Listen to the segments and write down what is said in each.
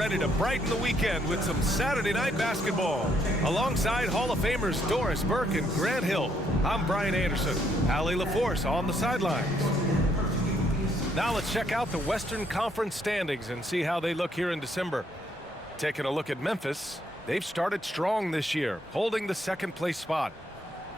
ready to brighten the weekend with some Saturday night basketball. Alongside Hall of Famers Doris Burke and Grant Hill, I'm Brian Anderson. Allie LaForce on the sidelines. Now let's check out the Western Conference standings and see how they look here in December. Taking a look at Memphis, they've started strong this year, holding the second-place spot.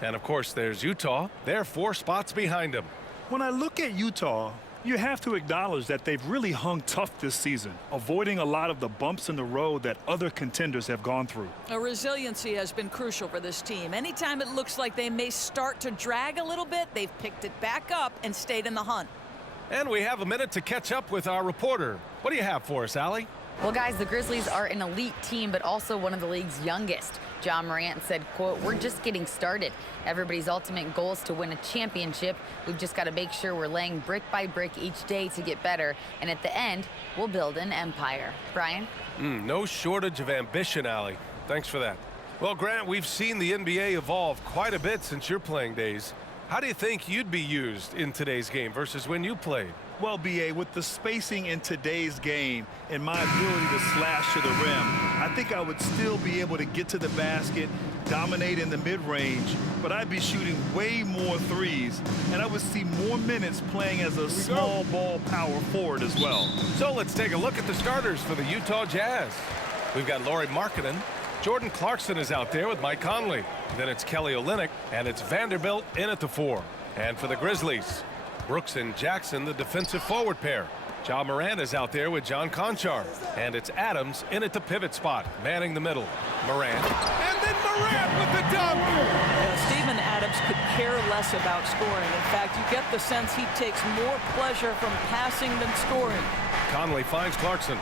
And, of course, there's Utah. They're 4 spots behind them. When I look at Utah, you have to acknowledge that they've really hung tough this season, avoiding a lot of the bumps in the road that other contenders have gone through. Resiliency has been crucial for this team. Anytime it looks like they may start to drag a little bit, they've picked it back up and stayed in the hunt. And we have a minute to catch up with our reporter. What do you have for us, Allie? Well, guys, the Grizzlies are an elite team, but also one of the league's youngest. John Morant said, quote, "We're just getting started. Everybody's ultimate goal is to win a championship. We've just got to make sure we're laying brick by brick each day to get better. And at the end, we'll build an empire." Brian? No shortage of ambition, Allie. Thanks for that. Well, Grant, we've seen the NBA evolve quite a bit since your playing days. How do you think you'd be used in today's game versus when you played? Well, B.A., with the spacing in today's game and my ability to slash to the rim, I think I would still be able to get to the basket, dominate in the mid-range, but I'd be shooting way more threes, and I would see more minutes playing as a small ball power forward as well. So let's take a look at the starters for the Utah Jazz. We've got Lauri Markkanen. Jordan Clarkson is out there with Mike Conley. Then it's Kelly Olynyk, and it's Vanderbilt in at the 4. And for the Grizzlies, Brooks and Jackson, the defensive forward pair. Ja Morant is out there with John Conchar. And it's Adams in at the pivot spot, manning the middle. Morant. And then Morant with the dunk! Steven Adams could care less about scoring. In fact, you get the sense he takes more pleasure from passing than scoring. Conley finds Clarkson.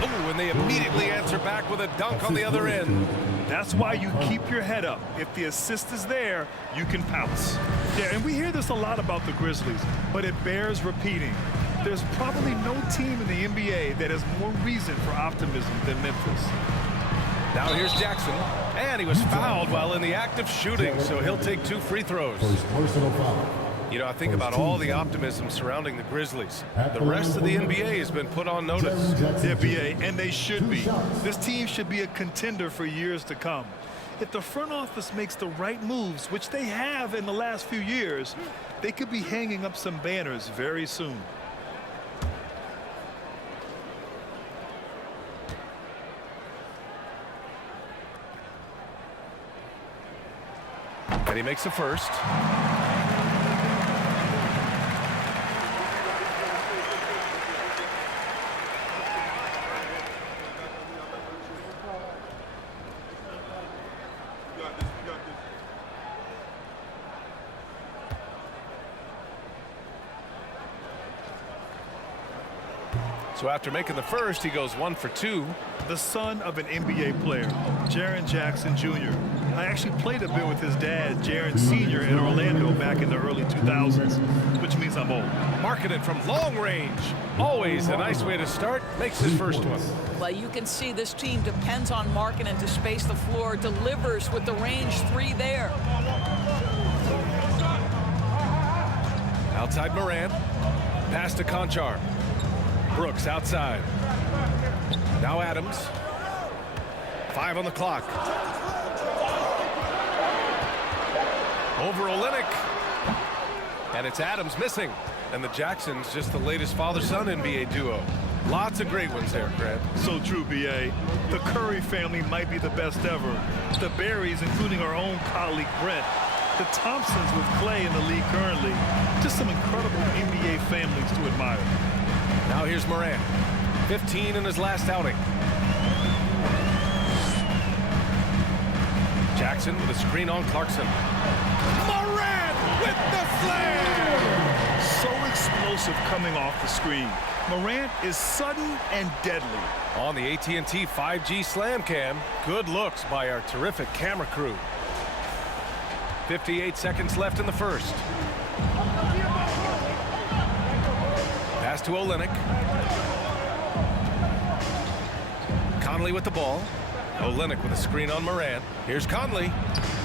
Oh, and they immediately answer back with a dunk on the other end. That's why you keep your head up. If the assist is there, you can pounce. Yeah, and we hear this a lot about the Grizzlies, but it bears repeating. There's probably no team in the NBA that has more reason for optimism than Memphis. Now here's Jackson, and he was fouled while in the act of shooting, so he'll take 2 free throws. You know, I think about all the optimism surrounding the Grizzlies. The rest of the NBA has been put on notice. Yeah, B.A., and they should be. This team should be a contender for years to come. If the front office makes the right moves, which they have in the last few years, they could be hanging up some banners very soon. And he makes the first. So after making the first, he goes 1 for 2. The son of an NBA player, Jaren Jackson Jr. I actually played a bit with his dad, Jaren Sr. in Orlando back in the early 2000s, which means I'm old. Markkanen from long range. Always a nice way to start. Makes his first one. Well, you can see this team depends on Markkanen to space the floor, delivers with the range 3 there. Outside Morant. Pass to Conchar. Brooks outside. Now Adams. 5 on the clock. Over Olynyk. And it's Adams missing. And the Jacksons just the latest father-son NBA duo. Lots of great ones there, Grant. So true, B.A. The Curry family might be the best ever. The Berries, including our own colleague Brent. The Thompsons with Clay in the league currently. Just some incredible NBA families to admire. Now here's Morant. 15 in his last outing. Jackson with a screen on Clarkson. Morant with the flare! So explosive coming off the screen. Morant is sudden and deadly. On the AT&T 5G Slam Cam, good looks by our terrific camera crew. 58 seconds left in the first. Pass to Olynyk. Conley with the ball. Olynyk with a screen on Morant. Here's Conley.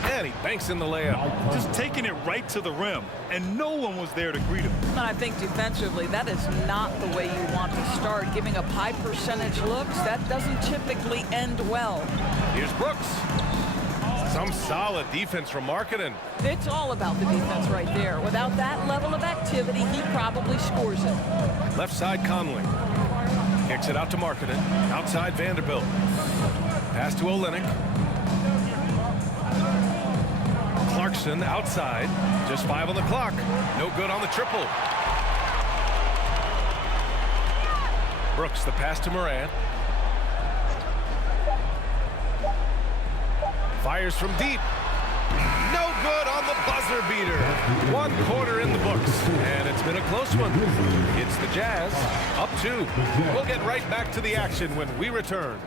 And he banks in the layup. Just taking it right to the rim, and no one was there to greet him. And I think defensively, that is not the way you want to start. Giving up high percentage looks, that doesn't typically end well. Here's Brooks. Some solid defense from Markkanen. It's all about the defense right there. Without that level of activity, he probably scores it. Left side Conley. Kicks it out to Markkanen. Outside Vanderbilt. Pass to Olynyk. Clarkson outside. Just 5 on the clock. No good on the triple. Brooks the pass to Morant. Fires from deep. No good on the buzzer beater. 1 quarter in the books. And it's been a close one. It's the Jazz up 2. We'll get right back to the action when we return.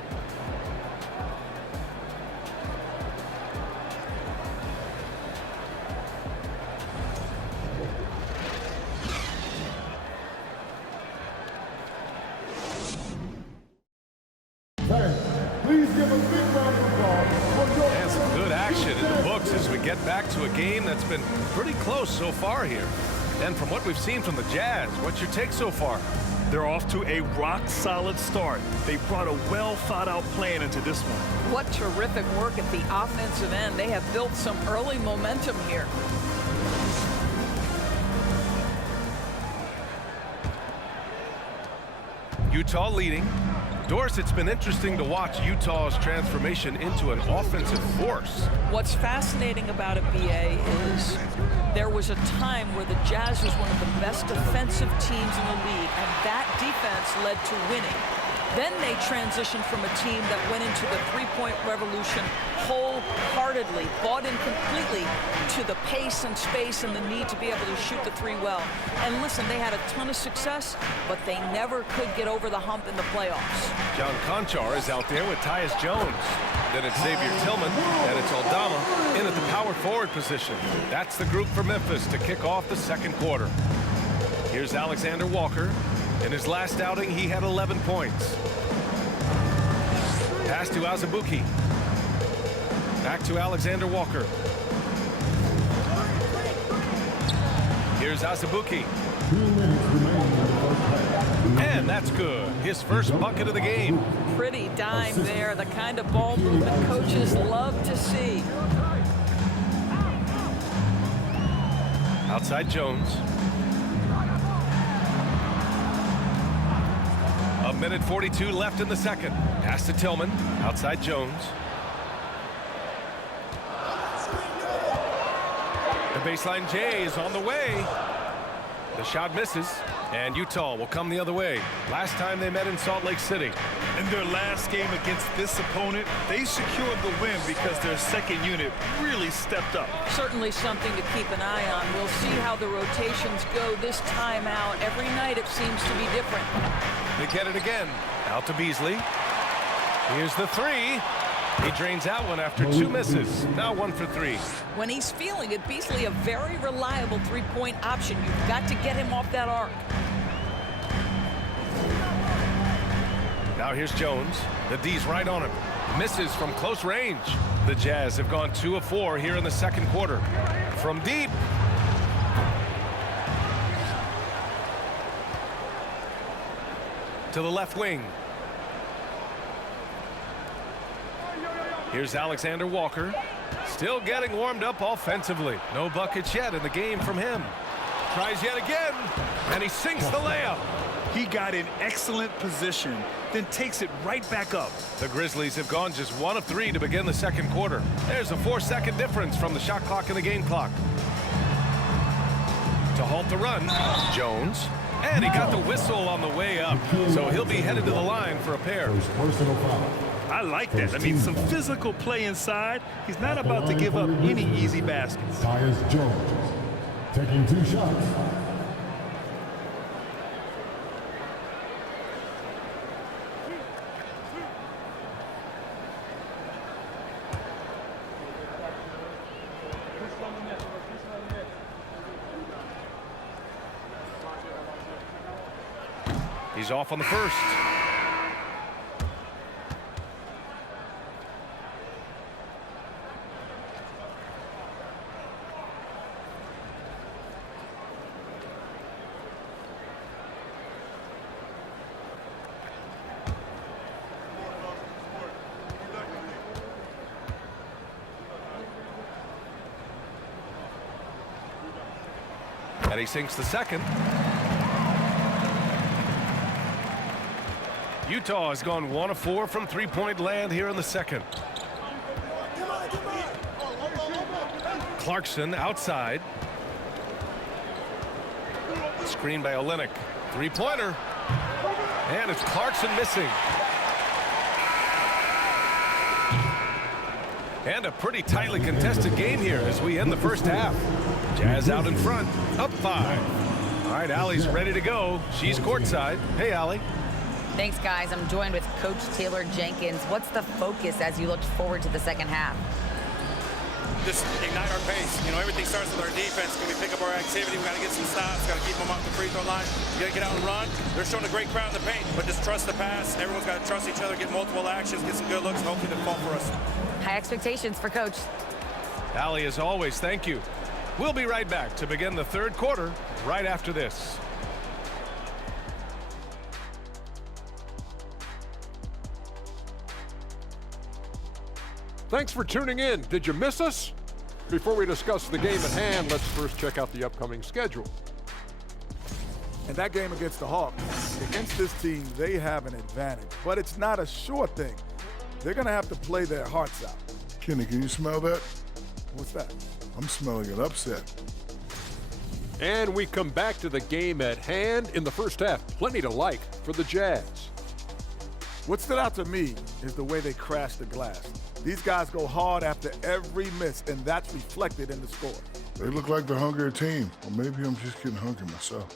Please give a big round of applause. And some good action in the books as we get back to a game that's been pretty close so far here. And from what we've seen from the Jazz, what's your take so far? They're off to a rock-solid start. They brought a well-thought-out plan into this one. What terrific work at the offensive end. They have built some early momentum here. Utah leading. Doris, it's been interesting to watch Utah's transformation into an offensive force. What's fascinating about it, BA, is there was a time where the Jazz was one of the best defensive teams in the league, and that defense led to winning. Then they transitioned from a team that went into the three-point revolution wholeheartedly, bought in completely to the pace and space and the need to be able to shoot the three well. And listen, they had a ton of success, but they never could get over the hump in the playoffs. John Conchar is out there with Tyus Jones. Then it's Xavier Tillman, and it's Aldama in at the power forward position. That's the group for Memphis to kick off the second quarter. Here's Alexander Walker. In his last outing, he had 11 points. Pass to Azubuike. Back to Alexander Walker. Here's Azubuike. And that's good. His first bucket of the game. Pretty dime there, the kind of ball movement coaches love to see. Outside Jones. A minute 42 left in the second. Pass to Tillman. Outside Jones. The baseline J is on the way. The shot misses, and Utah will come the other way. Last time they met in Salt Lake City. In their last game against this opponent, they secured the win because their second unit really stepped up. Certainly something to keep an eye on. We'll see how the rotations go this time out. Every night it seems to be different. They get it again. Out to Beasley. Here's the three. He drains out one after 2 misses. Now 1 for 3. When he's feeling it, Beasley a very reliable three-point option. You've got to get him off that arc. Now here's Jones. The D's right on him. Misses from close range. The Jazz have gone 2 of 4 here in the second quarter. From deep. To the left wing. Here's Alexander Walker. Still getting warmed up offensively. No buckets yet in the game from him. Tries yet again, and he sinks the layup. He got in excellent position, then takes it right back up. The Grizzlies have gone just 1 of 3 to begin the second quarter. There's a 4-second difference from the shot clock and the game clock. To halt the run, Jones. And he got the whistle on the way up, so he'll be headed to the line for a pair. Personal foul. I like that. I mean, some physical play inside. He's not about to give up any easy baskets. Tyus Jones taking 2 shots. He's off on the first. And he sinks the second. Utah has gone 1 of 4 from three-point land here in the second. Clarkson outside. Screen by Olynyk. Three-pointer. And it's Clarkson missing. And a pretty tightly contested game here as we end the first half. Jazz out in front, up 5. All right, Allie's ready to go. She's courtside. Hey, Allie. Thanks, guys. I'm joined with Coach Taylor Jenkins. What's the focus as you look forward to the second half? Just ignite our pace. You know, everything starts with our defense. Can we pick up our activity? We got to get some stops. Got to keep them off the free throw line. You got to get out and run. They're showing a great crowd in the paint, but just trust the pass. Everyone's got to trust each other, get multiple actions, get some good looks, and hopefully they fall for us. High expectations for Coach. Allie, as always, thank you. We'll be right back to begin the third quarter right after this. Thanks for tuning in. Did you miss us? Before we discuss the game at hand, let's first check out the upcoming schedule. And that game against the Hawks, against this team, they have an advantage. But it's not a sure thing. They're going to have to play their hearts out. Kenny, can you smell that? What's that? I'm smelling an upset. And we come back to the game at hand in the first half. Plenty to like for the Jazz. What stood out to me is the way they crashed the glass. These guys go hard after every miss, and that's reflected in the score. They look like the hungrier team. Or maybe I'm just getting hungry myself.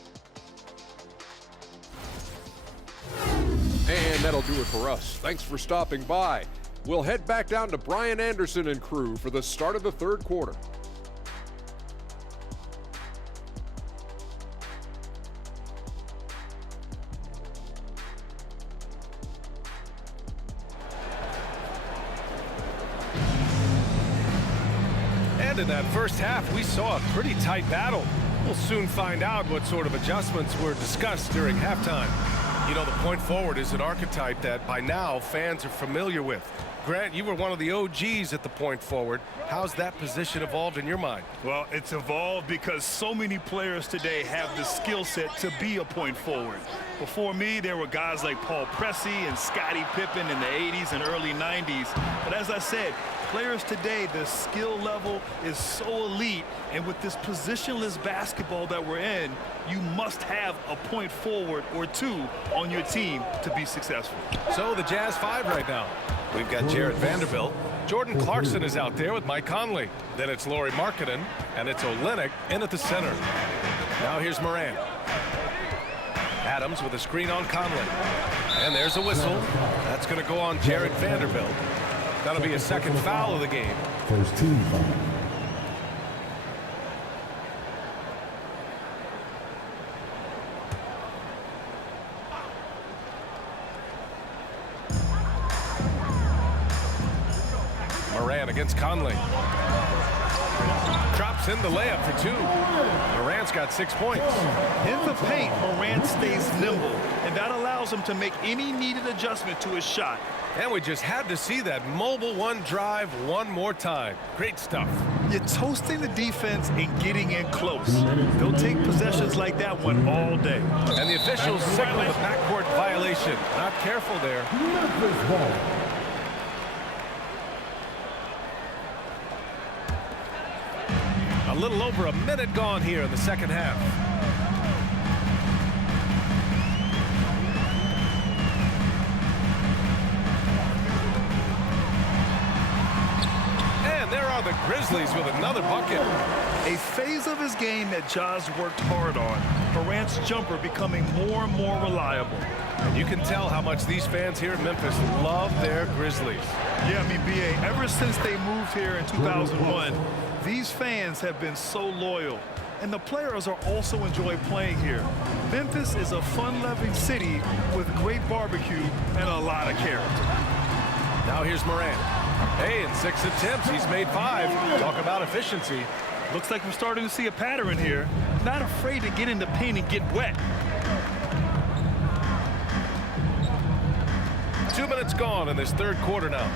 And that'll do it for us. Thanks for stopping by. We'll head back down to Brian Anderson and crew for the start of the third quarter. And in that first half, we saw a pretty tight battle. We'll soon find out what sort of adjustments were discussed during halftime. You know, the point forward is an archetype that by now fans are familiar with. Grant, you were one of the OGs at the point forward. How's that position evolved in your mind? Well, it's evolved because so many players today have the skill set to be a point forward. Before me, there were guys like Paul Pressey and Scottie Pippen in the 80s and early 90s. But as I said, players today, the skill level is so elite, and with this positionless basketball that we're in, you must have a point forward or two on your team to be successful. So the Jazz 5 right now. We've got Jarrett Vanderbilt. Jordan Clarkson is out there with Mike Conley. Then it's Lauri Markkanen, and it's Olynyk in at the center. Now here's Morant. Adams with a screen on Conley. And there's a whistle. That's going to go on Jarrett Vanderbilt. That'll be a second foul of the game. First team foul. Morant against Conley. Drops in the layup for 2. Morant's got 6 points. In the paint, Morant stays nimble, and that allows him to make any needed adjustment to his shot. And we just had to see that mobile one drive one more time. Great stuff. You're toasting the defense and getting in close. They'll take possessions like that one all day. And the officials signal the backcourt violation. Not careful there. Memphis ball. A little over a minute gone here in the second half. And there are the Grizzlies with another bucket. A phase of his game that Ja's worked hard on. Morant's jumper becoming more and more reliable. And you can tell how much these fans here in Memphis love their Grizzlies. Yeah, I mean, B.A., ever since they moved here in 2001, these fans have been so loyal. And the players are also enjoy playing here. Memphis is a fun-loving city with great barbecue and a lot of character. Now here's Morant. Hey, in 6 attempts, he's made 5. Talk about efficiency. Looks like we're starting to see a pattern here. Not afraid to get in the paint and get wet. 2 minutes gone in this third quarter now.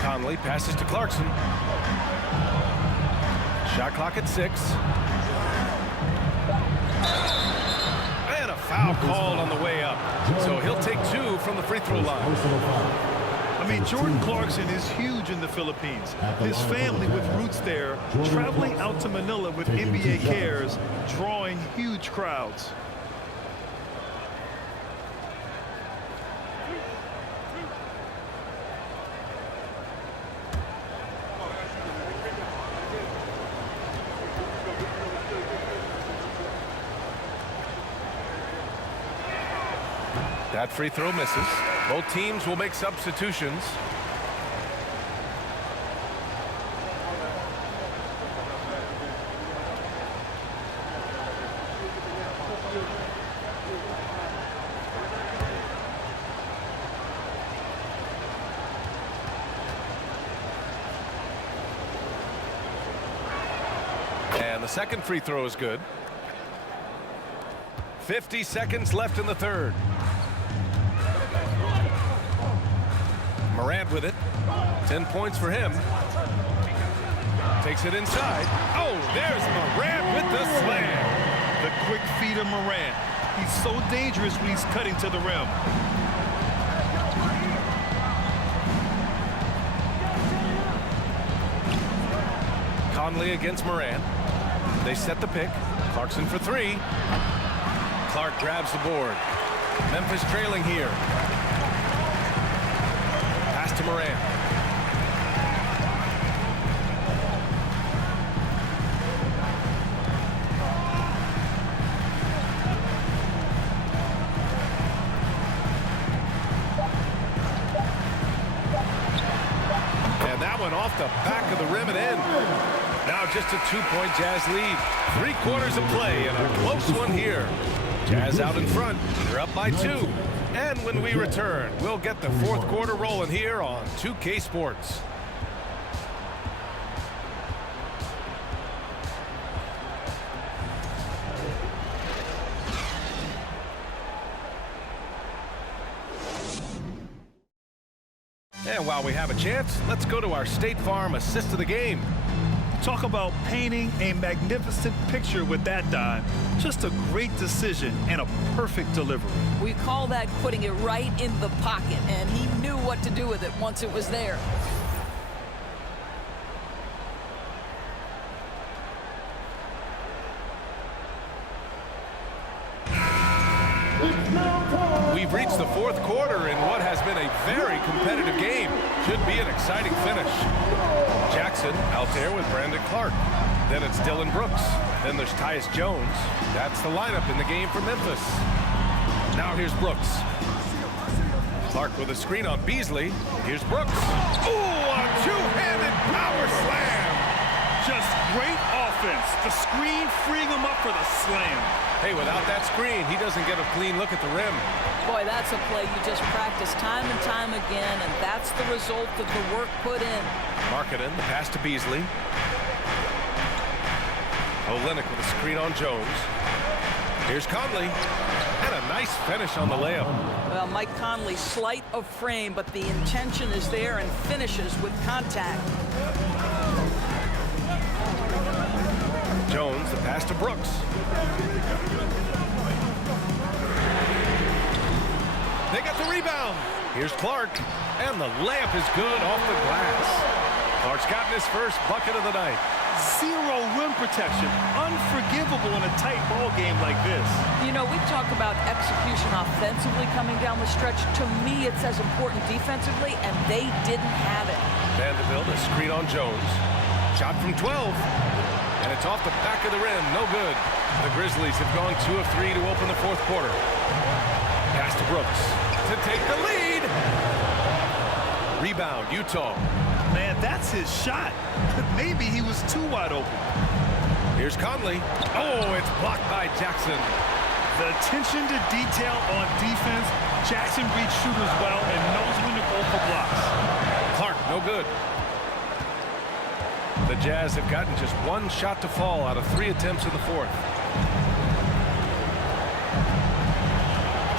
Conley passes to Clarkson. Shot clock at 6. And a foul called on the way up. So he'll take 2 from the free throw line. I mean, Jordan Clarkson is huge in the Philippines. His family with roots there, traveling out to Manila with NBA cares, drawing huge crowds. That free throw misses. Both teams will make substitutions. And the second free throw is good. 50 seconds left in the third. Morant with it. 10 points for him. Takes it inside. Oh, there's Morant with the slam. The quick feet of Morant. He's so dangerous when he's cutting to the rim. Conley against Morant. They set the pick. Clarkson for 3. Clark grabs the board. Memphis trailing here. Pass to Morant. And that one off the back of the rim and in. Now just a 2-point Jazz lead. 3 quarters of play and a close one here. Jazz out in front. They're up by 2. And when we return, we'll get the fourth quarter rolling here on 2K Sports. And while we have a chance, let's go to our State Farm assist of the game. Talk about painting a magnificent picture with that dime. Just a great decision and a perfect delivery. We call that putting it right in the pocket, and he knew what to do with it once it was there. We've reached the fourth quarter in what has been a very competitive game. Should be an exciting finish. Jackson out there with Brandon Clark. Then it's Dylan Brooks. Then there's Tyus Jones. That's the lineup in the game for Memphis. Now here's Brooks. Clark with a screen on Beasley. Here's Brooks. Ooh, a two-handed power slam. Just great offense. The screen freeing him up for the slam. Hey, without that screen, he doesn't get a clean look at the rim. Boy, that's a play you just practice time and time again, and that's the result of the work put in. Marketing, the pass to Beasley. Olynyk with a screen on Jones. Here's Conley. And a nice finish on the layup. Well, Mike Conley, slight of frame, but the intention is there and finishes with contact. Jones, the pass to Brooks. They got the rebound. Here's Clark. And the layup is good off the glass. Clark's gotten his first bucket of the night. Zero rim protection. Unforgivable in a tight ball game like this. You know, we talk about execution offensively coming down the stretch. To me, it's as important defensively, and they didn't have it. Vanderbilt, a screen on Jones. Shot from 12. And it's off the back of the rim. No good. The Grizzlies have gone 2 of 3 to open the fourth quarter. Pass to Brooks to take the lead. Rebound, Utah. Man, that's his shot. Maybe he was too wide open. Here's Conley. Oh, it's blocked by Jackson. The attention to detail on defense. Jackson reads shooters well and knows when to go for blocks. Clark, no good. The Jazz have gotten just 1 shot to fall out of 3 attempts in the fourth.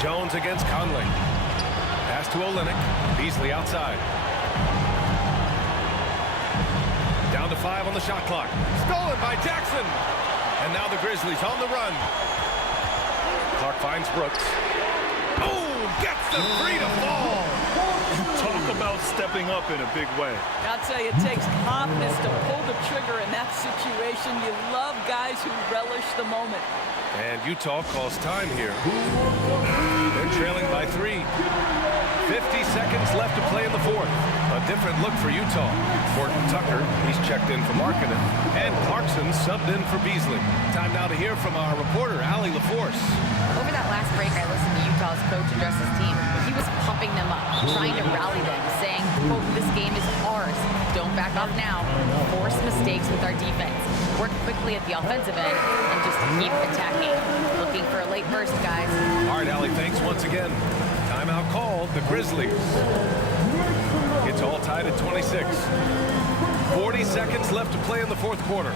Jones against Conley. Pass to Olynyk. Beasley outside. Down to 5 on the shot clock. Stolen by Jackson. And now the Grizzlies on the run. Clark finds Brooks. Oh, gets the 3 to fall. Talk about stepping up in a big way. I'll tell you, it takes confidence to pull the trigger in that situation. You love guys who relish the moment. And Utah calls time here. They're trailing by 3. 50 seconds left to play in the fourth. A different look for Utah. Morton Tucker, he's checked in for Markkanen. And Clarkson subbed in for Beasley. Time now to hear from our reporter, Allie LaForce. Over that last break, I listened to Utah's coach address his team. He was pumping them up, trying to rally them, saying, quote, this game is ours. Don't back off now. Force mistakes with our defense. Work quickly at the offensive end and just keep attacking. Looking for a late burst, guys. All right, Allie, thanks once again. Timeout called, the Grizzlies. It's all tied at 26. 40 seconds left to play in the fourth quarter.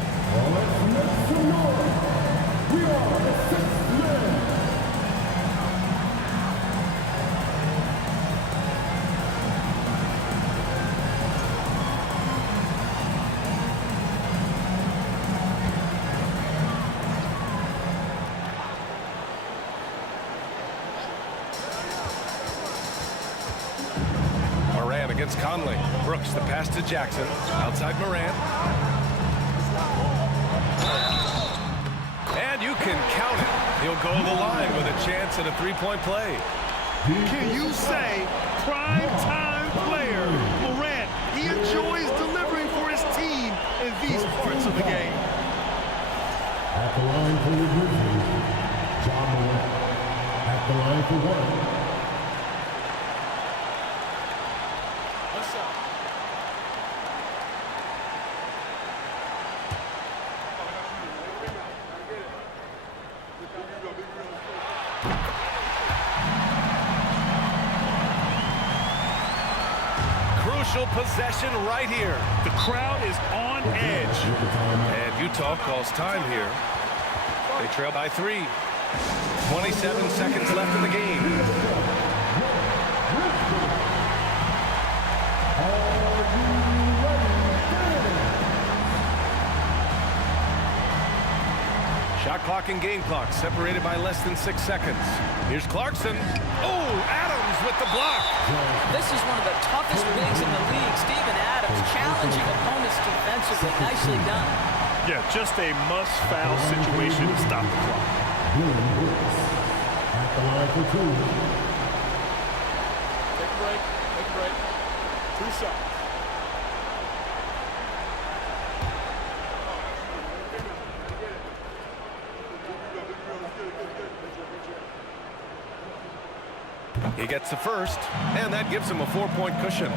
Against Conley. Brooks, the pass to Jackson. Outside Morant. And you can count it. He'll go to the line with a chance at a three-point play. Can you say prime-time player Morant? He enjoys delivering for his team in these parts of the game. At the line for the Grizzlies, John Morant. At the line for 1. Possession right here. The crowd is on edge. And Utah calls time here. They trail by 3. 27 seconds left in the game. Shot clock and game clock separated by less than 6 seconds. Here's Clarkson. Oh, Adams with the block. This is one of the toughest bigs in the league. Steven Adams challenging opponents defensively. Nicely done. Yeah, just a must-foul situation to stop the clock. At the line for 2. Take a break. Take a break. 2 shots. He gets the first, and that gives him a 4-point cushion.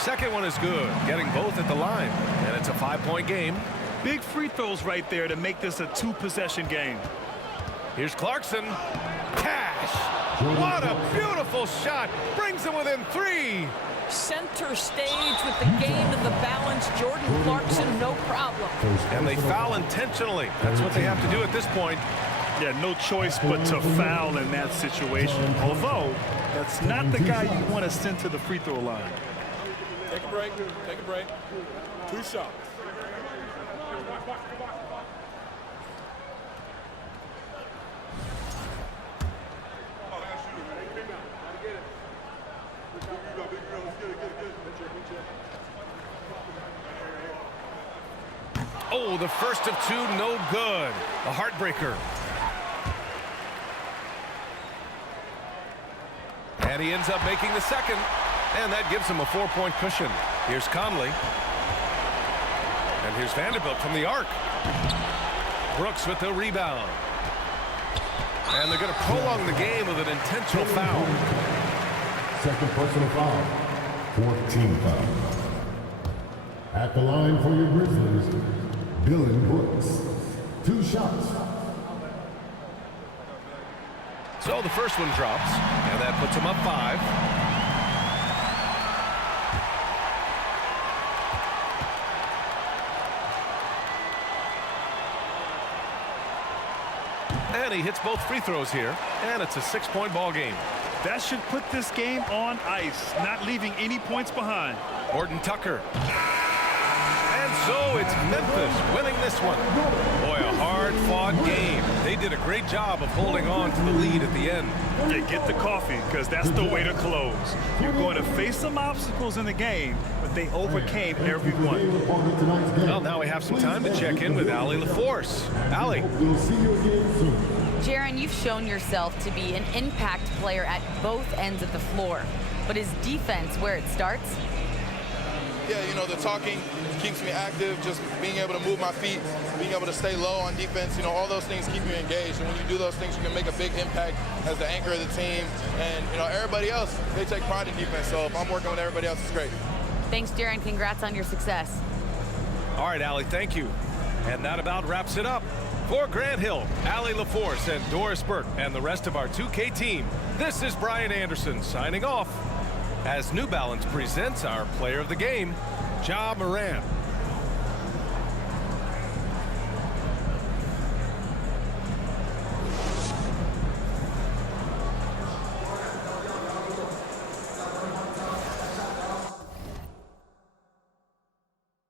Second one is good, getting both at the line, and it's a 5-point game. Big free throws right there to make this a 2-possession game. Here's Clarkson. Cash! What a beautiful shot! Brings him within 3. Center stage with the game and the balance. Jordan Clarkson, no problem. And they foul intentionally. That's what they have to do at this point. Yeah, no choice but to foul in that situation. Although, that's not the guy you want to send to the free throw line. Take a break. Take a break. 2 shots. Oh, the first of 2, no good. A heartbreaker. And he ends up making the second, and that gives him a 4-point cushion. Here's Conley. And here's Vanderbilt from the arc. Brooks with the rebound. And they're going to prolong the game with an intentional foul. Second personal foul. 14 foul. At the line for your Grizzlies, Dylan Brooks. 2 shots. So the first one drops, and that puts him up 5. And he hits both free throws here, and it's a 6-point ball game. That should put this game on ice, not leaving any points behind. Horton Tucker. And so it's Memphis winning this one. Boy, a hard-fought game. They did a great job of holding on to the lead at the end. Yeah, get the coffee, because that's the way to close. You're going to face some obstacles in the game, but they overcame every one. Well, now we have some time to check in with Allie LaForce. Allie. Jaron, you've shown yourself to be an impact player at both ends of the floor. But is defense where it starts? Yeah, you know, the talking keeps me active, just being able to move my feet, being able to stay low on defense, you know, all those things keep you engaged. And when you do those things, you can make a big impact as the anchor of the team. And, you know, everybody else, they take pride in defense. So if I'm working with everybody else, it's great. Thanks, Jaron. Congrats on your success. All right, Allie, thank you. And that about wraps it up. For Grant Hill, Allie LaForce, and Doris Burke, and the rest of our 2K team, this is Brian Anderson signing off as New Balance presents our player of the game, Ja Morant.